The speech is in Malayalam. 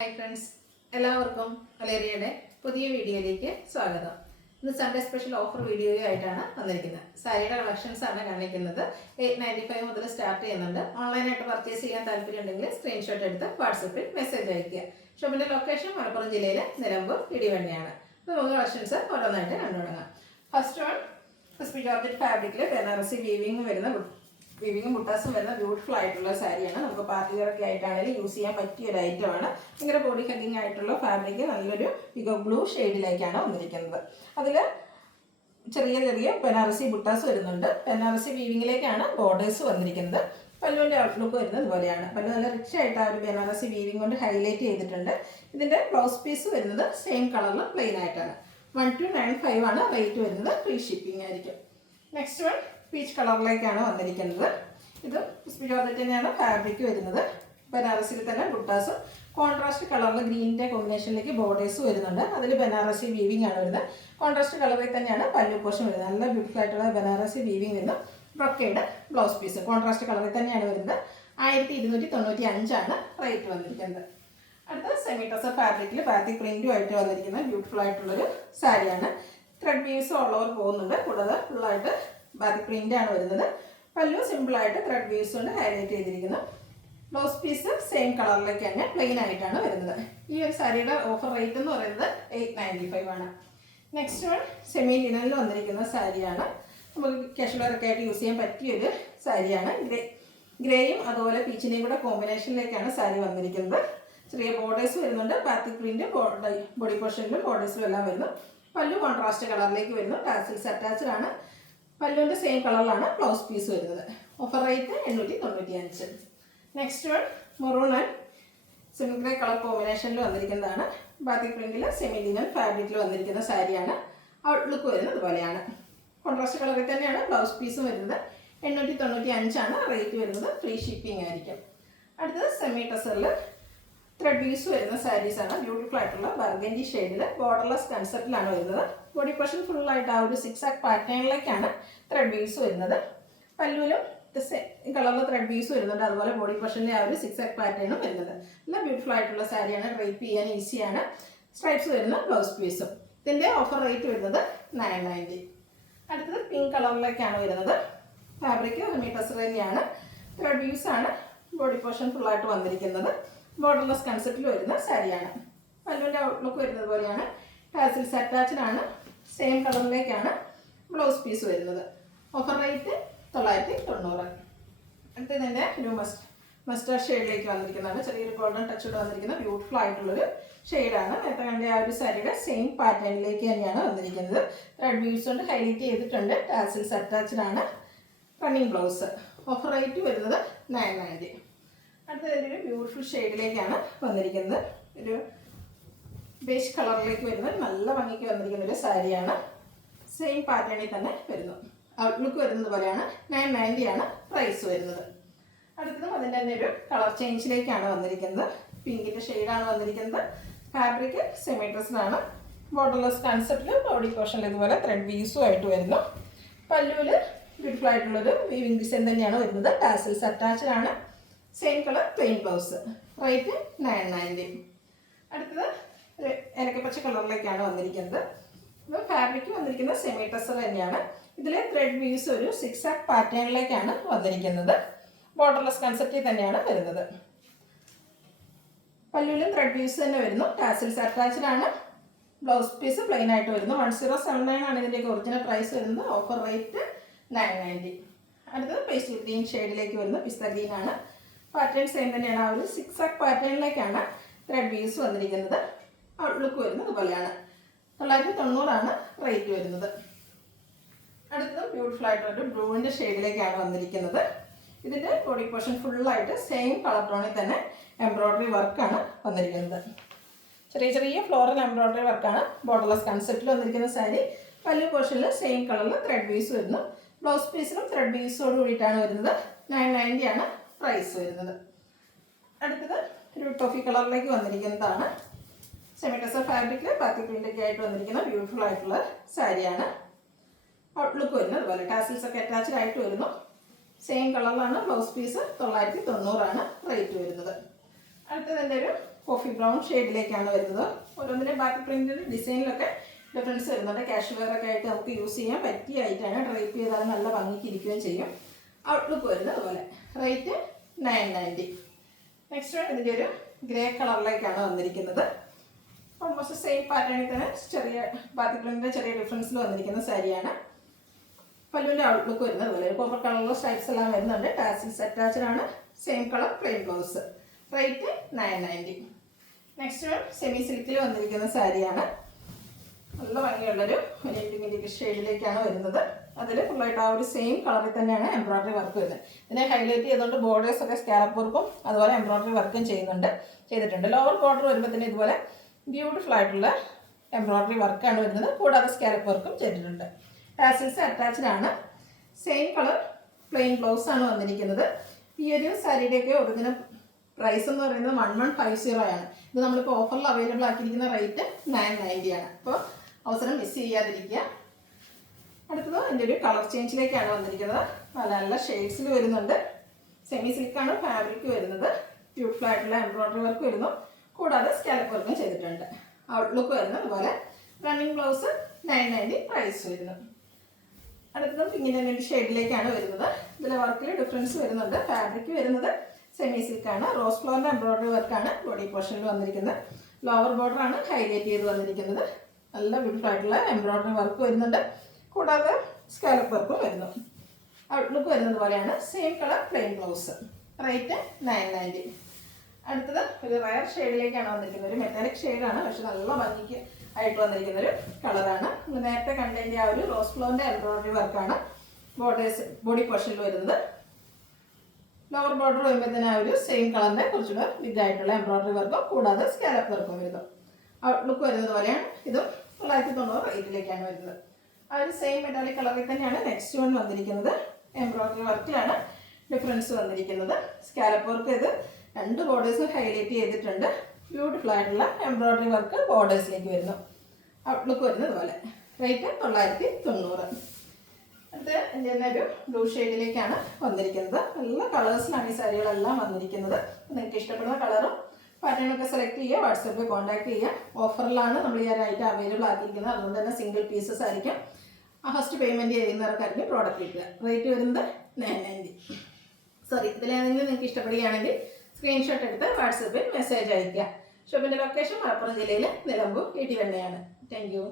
ഹായ് ഫ്രണ്ട്സ്, എല്ലാവർക്കും വലേറിയയുടെ പുതിയ വീഡിയോയിലേക്ക് സ്വാഗതം. ഇന്ന് സൺഡേ സ്പെഷ്യൽ ഓഫർ വീഡിയോ ആയിട്ടാണ് വന്നിരിക്കുന്നത്. സാരിയുടെ കളക്ഷൻസ് ആണ് കാണിക്കുന്നത്. 895 മുതൽ സ്റ്റാർട്ട് ചെയ്യുന്നുണ്ട്. ഓൺലൈനായിട്ട് പർച്ചേസ് ചെയ്യാൻ താല്പര്യമുണ്ടെങ്കിൽ സ്ക്രീൻഷോട്ട് എടുത്ത് വാട്സപ്പിൽ മെസ്സേജ് അയയ്ക്കുക. ഷോപ്പിൻ്റെ ലൊക്കേഷൻ മലപ്പുറം ജില്ലയിലെ നിലമ്പൂർ ഇടിവണ്ടിയാണ്. അപ്പോൾ നമുക്ക് കളക്ഷൻസ് ഓരോന്നായിട്ട് കണ്ടുതുടങ്ങാം. ഫസ്റ്റ് വൺ ക്രിസ്പി ജോർജറ്റ് ഫാബ്രിക്കിൽ ബനാറസി വീവിങ്ങും ബുട്ടാസും വരുന്ന ബ്യൂട്ടിഫുൾ ആയിട്ടുള്ള സാരിയാണ്. നമുക്ക് പാർട്ടി വെയറൊക്കെ ആയിട്ടാണെങ്കിലും യൂസ് ചെയ്യാൻ പറ്റിയ ഒരു ഐറ്റമാണ്. ഭയങ്കര ബോഡി ഹഗ്ഗിങ് ആയിട്ടുള്ള ഫാബ്രിക് നല്ലൊരു പികോ ബ്ലൂ ഷെയ്ഡിലേക്കാണ് വന്നിരിക്കുന്നത്. അതിൽ ചെറിയ ചെറിയ ബനാറസി ബുട്ടാസ് വരുന്നുണ്ട്. ബനാറസി വീവിങ്ങിലേക്കാണ് ബോർഡേഴ്സ് വന്നിരിക്കുന്നത്. പല്ലുവിൻ്റെ ഔട്ട്ലുക്ക് വരുന്നത് ഇതുപോലെയാണ്. പല്ലു നല്ല റിച്ച് ആയിട്ട് ആ ഒരു ബനാറസി വീവിങ് കൊണ്ട് ഹൈലൈറ്റ് ചെയ്തിട്ടുണ്ട്. ഇതിൻ്റെ ബ്ലൗസ് പീസ് വരുന്നത് സെയിം കളറിൽ പ്ലെയിൻ ആയിട്ടാണ്. 1295 ആണ് റേറ്റ് വരുന്നത്. ഫ്രീ ഷിപ്പിംഗ് ആയിരിക്കും. നെക്സ്റ്റ് വൺ പീച്ച് കളറിലേക്കാണ് വന്നിരിക്കുന്നത്. ഇത് ക്രിസ്പി ജോർജറ്റിൻ്റെയാണ് ഫാബ്രിക് വരുന്നത്. ബനാറസിൽ തന്നെ ബുട്ടാസും കോൺട്രാസ്റ്റ് കളറിൽ ഗ്രീനിൻ്റെ കോമ്പിനേഷനിലേക്ക് ബോർഡേഴ്സ് വരുന്നുണ്ട്. അതിൽ ബനാറസി വീവിംഗ് ആണ് വരുന്നത്. കോൺട്രാസ്റ്റ് കളറിൽ തന്നെയാണ് പല്ലു പോർഷൻ വരുന്നത്. നല്ല ബ്യൂട്ടിഫുൾ ആയിട്ടുള്ള ബനാറസി വീവിംഗ് വരുന്ന ബ്രൊക്കേഡ് ബ്ലൗസ് പീസ് കോൺട്രാസ്റ്റ് കളറിൽ തന്നെയാണ് വരുന്നത്. 1295 ആണ് റേറ്റ് വന്നിരിക്കുന്നത്. അടുത്ത സെമി ടസർ ഫാബ്രിക്കിൽ ബാത്തിക് പ്രിൻറ്റുമായിട്ട് വന്നിരിക്കുന്ന ബ്യൂട്ടിഫുൾ ആയിട്ടുള്ളൊരു സാരിയാണ്. ത്രെഡ് വീവ്സ് ഓൾ ഓവർ പോകുന്നുണ്ട്. കൂടാതെ ഫുള്ളായിട്ട് ബാത്തിക് പ്രിൻ്റാണ് വരുന്നത്. പല്ലു സിമ്പിളായിട്ട് ത്രെഡ് വീവ്സ് കൊണ്ട് ഹൈലൈറ്റ് ചെയ്തിരിക്കുന്നു. ബ്ലൗസ് പീസ് സെയിം കളറിലേക്ക് തന്നെ പ്ലെയിൻ ആയിട്ടാണ് വരുന്നത്. ഈ ഒരു സാരിയുടെ ഓഫർ റേറ്റ് എന്ന് പറയുന്നത് 895 ആണ്. നെക്സ്റ്റ് വൺ സെമി ലിനനിൽ വന്നിരിക്കുന്ന സാരിയാണ്. നമുക്ക് കാഷ്വൽ വെയറൊക്കെ ആയിട്ട് യൂസ് ചെയ്യാൻ പറ്റിയൊരു സാരിയാണ്. ഗ്രേയും അതുപോലെ പീച്ചിൻ്റെയും കൂടെ കോമ്പിനേഷനിലേക്കാണ് സാരി വന്നിരിക്കുന്നത്. ചെറിയ ബോർഡേഴ്സ് വരുന്നുണ്ട്. ബാത്തിക് പ്രിൻ്റ് ബോഡി പോർഷനിലും ബോർഡേഴ്സിലും എല്ലാം വരുന്നു. പല്ലു കോൺട്രാസ്റ്റ് കളറിലേക്ക് വരുന്നു. ടാസിൽസ് അറ്റാച്ച്ഡ് ആണ്. പല്ലുവിൻ്റെ സെയിം കളറിലാണ് ബ്ലൗസ് പീസ് വരുന്നത്. Offer rate 895. Next one maroon and semi grey colour കോമ്പിനേഷനിൽ വന്നിരിക്കുന്നതാണ്. ബാത്തിക് പ്രിൻറ്റിൽ സെമി ലിനൻ ഫാബ്രിക്കിൽ വന്നിരിക്കുന്ന സാരിയാണ്. ഔട്ട്ലുക്ക് വരുന്നത് ഇതുപോലെയാണ്. കോൺട്രാസ്റ്റ് കളറിൽ തന്നെയാണ് ബ്ലൗസ് പീസും വരുന്നത്. 895 ആണ് റേറ്റ് വരുന്നത്. ഫ്രീ ഷിപ്പിംഗ് ആയിരിക്കും. അടുത്തത് സെമി ടസറിൽ ത്രെഡ് വീവ്സ് വരുന്ന സാരീസാണ്. ബ്യൂട്ടിഫുൾ ആയിട്ടുള്ള ബർഗൻഡി ഷെയ്ഡിൽ ബോർഡർലെസ് കൺസെപ്റ്റിലാണ് വരുന്നത്. ബോഡി പോർഷൻ ഫുള്ളായിട്ട് ആ ഒരു സിക്സാക് പാറ്റേണിലേക്കാണ് ത്രെഡ് വീവ്സ് വരുന്നത്. പല്ലുവിലും കളറിൽ ത്രെഡ് വീവ്സ് വരുന്നുണ്ട്. അതുപോലെ ബോഡി പോർഷനിലെ ആ ഒരു സിക്സാക് പാറ്റേണും വരുന്നത്. നല്ല ബ്യൂട്ടിഫുൾ ആയിട്ടുള്ള സാരിയാണ്. ഡ്രേപ്പ് ചെയ്യാൻ ഈസിയാണ്. സ്ട്രൈപ്സ് വരുന്ന ബ്ലൗസ് പീസും. ഇതിൻ്റെ ഓഫർ റേറ്റ് വരുന്നത് 990. അടുത്തത് പിങ്ക് കളറിലേക്കാണ് വരുന്നത്. ഫാബ്രിക് സെമി ടസർ തന്നെയാണ്. ത്രെഡ് വീവ്സ് ആണ് ബോഡി പോർഷൻ ഫുള്ളായിട്ട് വന്നിരിക്കുന്നത്. ബോർഡർലെസ് കൺസെപ്റ്റിൽ വരുന്ന സാരിയാണ്. പല്ലുവിൻ്റെ ഔട്ട്ലുക്ക് വരുന്നത് പോലെയാണ്. ടാസിൽസ് അറ്റാച്ച്ഡ് ആണ്. സെയിം കളറിലേക്കാണ് ബ്ലൗസ് പീസ് വരുന്നത്. Offer rate 990. അടുത്തത് ഇതിൻ്റെ ഒരു മസ്റ്റാർഡ് ഷെയ്ഡിലേക്ക് വന്നിരിക്കുന്നതാണ്. ചെറിയൊരു ഗോൾഡൻ ടച്ചോട് വന്നിരിക്കുന്ന ബ്യൂട്ടിഫുൾ ആയിട്ടുള്ളൊരു ഷെയ്ഡാണ്. നേരത്തെ കണ്ട ആ ഒരു സാരിയുടെ സെയിം പാറ്റേണിലേക്ക് തന്നെയാണ് വന്നിരിക്കുന്നത്. ത്രെഡ് വീവ്സ് കൊണ്ട് ഹൈലൈറ്റ് ചെയ്തിട്ടുണ്ട്. ടാസിൽസ് അറ്റാച്ച്ഡ് ആണ്. Running blouse. ഓഫർ റേറ്റ് വരുന്നത് 990. അടുത്തതിൻ്റെ ഒരു ബ്യൂട്ടിഫുൾ ഷെയ്ഡിലേക്കാണ് വന്നിരിക്കുന്നത്. ഒരു ബേജ് കളറിലേക്ക് വരുന്നത് നല്ല ഭംഗിക്ക് വന്നിരിക്കുന്ന ഒരു സാരിയാണ്. സെയിം പാറ്റേണിൽ തന്നെ വരുന്നു. ഔട്ട്ലുക്ക് വരുന്നത് പോലെയാണ്. 990 ആണ് പ്രൈസ് വരുന്നത്. അടുത്തതും അതിൻ്റെ തന്നെ ഒരു കളർ ചേഞ്ചിലേക്കാണ് വന്നിരിക്കുന്നത്. പിങ്കിൻ്റെ ഷെയ്ഡാണ് വന്നിരിക്കുന്നത്. ഫാബ്രിക് സെമി ഡ്രസ്സാണ്. ബോർഡർലെസ് കൺസെപ്റ്റിൽ ബോഡി പോർഷനിൽ ഇതുപോലെ ത്രെഡ് വീവ്സും ആയിട്ട് വരുന്നു. പല്ലുവിൽ ബ്യൂട്ടിഫുൾ ആയിട്ടുള്ളൊരു വീവിംഗ് ഡിസൈൻ തന്നെയാണ് വരുന്നത്. ടാസിൽസ് അറ്റാച്ച്ഡ് ആണ്. Same colour plain blouse. Rate 990. അടുത്തത് ഒരു ഇലക്കപ്പച്ച കളറിലേക്കാണ് വന്നിരിക്കുന്നത്. ഇപ്പോൾ ഫാബ്രിക് വന്നിരിക്കുന്നത് സെമി ടസർ തന്നെയാണ്. ഇതിലെ ത്രെഡ് വീവ്സ് ഒരു സിക്സാക് പാറ്റേണിലേക്കാണ് വന്നിരിക്കുന്നത്. ബോർഡർലെസ് കൺസെപ്റ്റിൽ തന്നെയാണ് വരുന്നത്. പല്ലുവിലും ത്രെഡ് വീവ്സ് തന്നെ വരുന്നു. ടാസിൽസ് അറ്റാച്ച്ഡ് ആണ്. ബ്ലൗസ് പീസ് പ്ലെയിൻ ആയിട്ട് വരുന്നു. 1079 ആണ് ഇതിൻ്റെയൊക്കെ ഒറിജിനൽ പ്രൈസ് വരുന്നത്. Offer rate 990. അടുത്തത് പേസ്റ്റൽ ഗ്രീൻ ഷെയ്ഡിലേക്ക് വരുന്നു. പിസ്ത ഗ്രീൻ ആണ്. പാറ്റേൺ സെയിം തന്നെയാണ്. ആ ഒരു സിക്സാക് പാറ്റേണിലേക്കാണ് ത്രെഡ് വീവ്സ് വന്നിരിക്കുന്നത്. ഔട്ട്ലുക്ക് വരുന്നത് ഇതുപോലെയാണ്. 990 ആണ് റേറ്റ് വരുന്നത്. അടുത്തത് ബ്യൂട്ടിഫുൾ ആയിട്ടൊരു ബ്ലൂവിൻ്റെ ഷെയ്ഡിലേക്കാണ് വന്നിരിക്കുന്നത്. ഇതിൻ്റെ ബോഡി പോർഷൻ ഫുള്ളായിട്ട് സെയിം കളർ ടോണിൽ തന്നെ എംബ്രോയ്ഡറി വർക്കാണ് വന്നിരിക്കുന്നത്. ചെറിയ ചെറിയ ഫ്ലോറൽ എംബ്രോയ്ഡറി വർക്കാണ് ബോർഡർലെസ് കൺസെപ്റ്റിൽ വന്നിരിക്കുന്ന സാരി. പല്ലു പോർഷനിൽ സെയിം കളറിൽ ത്രെഡ് വീവ്സ് വരുന്നു. ബ്ലൗസ് പീസിലും ത്രെഡ് വീവ്സോട് കൂടിയിട്ടാണ് വരുന്നത്. 990 ആണ് പ്രൈസ് വരുന്നത്. അടുത്തത് ഒരു ടോഫി കളറിലേക്ക് വന്നിരിക്കുന്നതാണ്. സെമി ടസർ ഫാബ്രിക്കിൽ ബാത്തി പ്രിൻ്റൊക്കെ ആയിട്ട് വന്നിരിക്കുന്ന ബ്യൂട്ടിഫുൾ ആയിട്ടുള്ള സാരിയാണ്. ഔട്ട്ലുക്ക് വരുന്നത് അതുപോലെ ടാസിൽസ് ഒക്കെ അറ്റാച്ച്ഡ് ആയിട്ട് വരുന്നു. സെയിം കളറിലാണ് ബ്ലൗസ് പീസ്. 990 ആണ് റേറ്റ് വരുന്നത്. അടുത്തത് എൻ്റെ ഒരു കോഫി ബ്രൗൺ ഷെയ്ഡിലേക്കാണ് വരുന്നത്. ഓരോന്നിൻ്റെ ബാക്ക് പ്രിൻറ്റിൻ്റെ ഡിസൈനിലൊക്കെ ഡിഫറൻസ് വരുന്നുണ്ട്. കാഷ്വെയറൊക്കെ ആയിട്ട് നമുക്ക് യൂസ് ചെയ്യാൻ പറ്റിയ ആയിട്ടാണ്. ഡ്രൈപ്പ് ചെയ്താൽ നല്ല ഭംഗിക്ക് ഇരിക്കുകയും ചെയ്യും. ഔട്ട്ലുക്ക് വരുന്നത് അതുപോലെ. റേറ്റ് 990. നെക്സ്റ്റ് ഇതിൻ്റെ ഒരു ഗ്രേ കളറിലേക്കാണ് വന്നിരിക്കുന്നത്. ഓൾമോസ്റ്റ് സെയിം പാറ്റേണിൽ തന്നെ ചെറിയ ബാത്തിക് പ്രിന്റിൻ്റെ ചെറിയ ഡിഫറൻസിൽ വന്നിരിക്കുന്ന സാരിയാണ്. പല്ലുവിൻ്റെ ഔട്ട്ലുക്ക് വരുന്നത് അതുപോലെ. കോപ്പർ കളറിലുള്ള സ്ട്രൈപ്സ് എല്ലാം വരുന്നുണ്ട്. ടാസിൽസ് അറ്റാച്ച്ഡ് ആണ്. Same colour plain blouse. Rate 990. Next semi സിൽക്കിൽ വന്നിരിക്കുന്ന സാരിയാണ്. നല്ല ഭംഗിയുള്ളൊരു ഇൻഡിഗോ ഷെയ്ഡിലേക്കാണ് വരുന്നത്. അതിൽ ഫുള്ളായിട്ട് ആ ഒരു സെയിം കളറിൽ തന്നെയാണ് എംബ്രോയ്ഡറി വർക്ക് വരുന്നത്. ഇതിനെ ഹൈലൈറ്റ് ചെയ്തുകൊണ്ട് ബോർഡേഴ്സൊക്കെ സ്കാലപ്പ് വർക്കും അതുപോലെ എംബ്രോയ്ഡറി വർക്കും ചെയ്തിട്ടുണ്ട്. ലോവർ ബോർഡർ വരുമ്പോൾ തന്നെ ഇതുപോലെ ബ്യൂട്ടിഫുൾ ആയിട്ടുള്ള എംബ്രോയ്ഡറി വർക്കാണ് വരുന്നത്. കൂടാതെ സ്കാലപ്പ് വർക്കും ചെയ്തിട്ടുണ്ട്. ടാസിൽസ് അറ്റാച്ച്ഡ് ആണ്. സെയിം കളർ പ്ലെയിൻ ബ്ലൗസ് ആണ് വന്നിരിക്കുന്നത്. ഈ ഒരു സാരിയുടെയൊക്കെ ഒറിജിനൽ പ്രൈസ് എന്ന് പറയുന്നത് 1150 ആണ്. ഇത് നമ്മളിപ്പോൾ ഓഫറിൽ അവൈലബിൾ ആക്കിയിരിക്കുന്ന റേറ്റ് 990 ആണ്. അപ്പോൾ അവസരം മിസ് ചെയ്യാതിരിക്കുക. അടുത്തത് എൻ്റെ ഒരു കളർ ചേഞ്ചിലേക്കാണ് വന്നിരിക്കുന്നത്. നല്ല നല്ല ഷെയ്ഡ്സിൽ വരുന്നുണ്ട്. സെമി സിൽക്കാണ് ഫാബ്രിക് വരുന്നത്. ബ്യൂട്ടിഫുൾ ആയിട്ടുള്ള എംബ്രോയ്ഡറി വർക്ക് വരുന്നു. കൂടാതെ സ്കാലപ്പ് വർക്കും ചെയ്തിട്ടുണ്ട്. ഔട്ട്ലുക്ക് വരുന്നത് അതുപോലെ. റണ്ണിങ് ബ്ലൗസ് 990 പ്രൈസ് വരുന്നു. അടുത്തതും ഇങ്ങനെ ഒരു ഷെയ്ഡിലേക്കാണ് വരുന്നത്. ഇതിലെ വർക്കിൽ ഡിഫറൻസ് വരുന്നുണ്ട്. ഫാബ്രിക് വരുന്നത് സെമി സിൽക്കാണ്. റോസ് ഫ്ലോറിൻ്റെ എംബ്രോയ്ഡറി വർക്കാണ് ബോഡി പോർഷനിൽ വന്നിരിക്കുന്നത്. ലോവർ ബോർഡർ ആണ് ഹൈലൈറ്റ് ചെയ്ത് വന്നിരിക്കുന്നത്. നല്ല ബ്യൂട്ടിഫുൾ ആയിട്ടുള്ള എംബ്രോയ്ഡറി വർക്ക് വരുന്നുണ്ട്. കൂടാതെ സ്കാലപ്പ് വർക്കും വരുന്നു. ഔട്ട്ലുക്ക് വരുന്നത് പോലെയാണ്. Same colour plain blouse. Rate 990. അടുത്തത് ഒരു റയർ ഷെയ്ഡിലേക്കാണ് വന്നിരിക്കുന്നത്. ഒരു മെറ്റാലിക് ഷെയ്ഡാണ്, പക്ഷെ നല്ല ഭംഗിക്ക് ആയിട്ട് വന്നിരിക്കുന്ന ഒരു കളറാണ്. നേരത്തെ കണ്ടതിൻ്റെ ആ ഒരു റോസ് ഫ്ലോറിൻ്റെ എംബ്രോയ്ഡറി വർക്കാണ് ബോഡി പോർഷനിൽ വരുന്നത്. ലോവർ ബോർഡർ വരുമ്പോൾ തന്നെ ആ ഒരു സെയിം കളറിൻ്റെ കുറച്ചുകൂടെ ബിഗായിട്ടുള്ള എംബ്രോയ്ഡറി വർക്കും കൂടാതെ സ്കാലപ്പ് വർക്കും വരുന്നു. ഔട്ട്ലുക്ക് വരുന്നത് പോലെയാണ്. ഇതും 990 റേറ്റിലേക്കാണ് വരുന്നത്. ആ ഒരു സെയിം മെറ്റാലിക് കളറിൽ തന്നെയാണ് നെക്സ്റ്റ് വൺ വന്നിരിക്കുന്നത്. എംബ്രോയ്ഡറി വർക്കിലാണ് ഡിഫറൻസ് വന്നിരിക്കുന്നത്. സ്കാലപ്പ് വർക്ക് ഇത് 2 ബോർഡേഴ്സ് ഹൈലൈറ്റ് ചെയ്തിട്ടുണ്ട്. ബ്യൂട്ടിഫുൾ ആയിട്ടുള്ള എംബ്രോയ്ഡറി വർക്ക് ബോർഡേഴ്സിലേക്ക് വരുന്നു. ഔട്ട്ലുക്ക് വരുന്നത് പോലെ. റേറ്റ് 990. അടുത്ത് എൻ്റെ ഒരു ബ്ലൂ ഷെയ്ഡിലേക്കാണ് വന്നിരിക്കുന്നത്. നല്ല കളേഴ്സിലാണ് ഈ സാരികളെല്ലാം വന്നിരിക്കുന്നത്. നിങ്ങൾക്ക് ഇഷ്ടപ്പെടുന്ന കളറും പാറ്റേണൊക്കെ സെലക്ട് ചെയ്യുക. വാട്സാപ്പിൽ കോൺടാക്ട് ചെയ്യുക. ഓഫറിലാണ് നമ്മൾ ഈ ഒരു ഐറ്റം അവൈലബിൾ ആക്കിയിരിക്കുന്നത്. അതുകൊണ്ട് തന്നെ സിംഗിൾ പീസസ് ആയിരിക്കും. ഫസ്റ്റ് പേയ്മെൻറ്റ് ചെയ്യുന്നവർക്കായിരിക്കും പ്രോഡക്റ്റ് കിട്ടുക. റേറ്റ് വരുന്നത് 990. ഇതിലേതെങ്കിലും നിങ്ങൾക്ക് ഇഷ്ടപ്പെടുകയാണെങ്കിൽ സ്ക്രീൻഷോട്ട് എടുത്ത് വാട്സാപ്പിൽ മെസ്സേജ് അയയ്ക്കുക. ഷോപ്പിൻ്റെ ലൊക്കേഷൻ മലപ്പുറം ജില്ലയിൽ നിലമ്പൂർ 81 ആണ്. Thank you.